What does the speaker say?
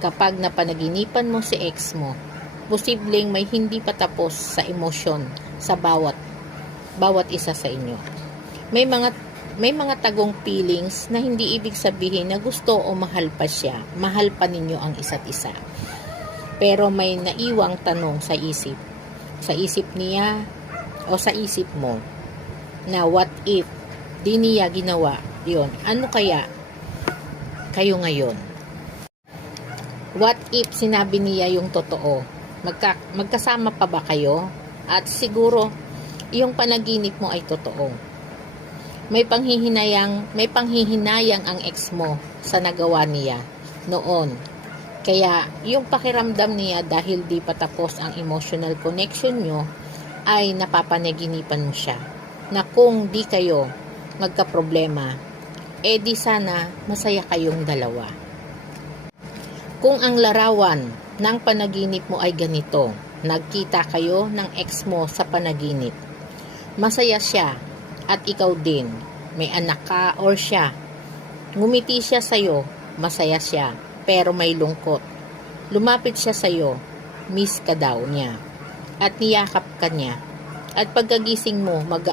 Kapag napanaginipan mo si ex mo, posibleng may hindi pa tapos sa emosyon sa bawat isa sa inyo. May mga tagong feelings na hindi ibig sabihin na gusto o mahal pa siya. Mahal pa ninyo ang isa't isa. Pero may naiwang tanong sa isip. Sa isip niya o sa isip mo na what if di niya ginawa yon? Ano kaya kayo ngayon? What if sinabi niya yung totoo? Magkasama pa ba kayo? At siguro yung panaginip mo ay totoo. May panghihinayang ang ex mo sa nagawa niya noon. Kaya yung pakiramdam niya dahil di pa tapos ang emotional connection nyo ay napapanaginipan mo siya. Na kung di kayo magkaproblema, di sana masaya kayong dalawa. Kung ang larawan ng panaginip mo ay ganito, nagkita kayo ng ex mo sa panaginip, masaya siya at ikaw din, may anak ka or siya, ngumiti siya sa'yo, masaya siya, pero may lungkot. Lumapit siya sa'yo, miss ka daw niya, at niyakap ka niya, at pagkagising mo,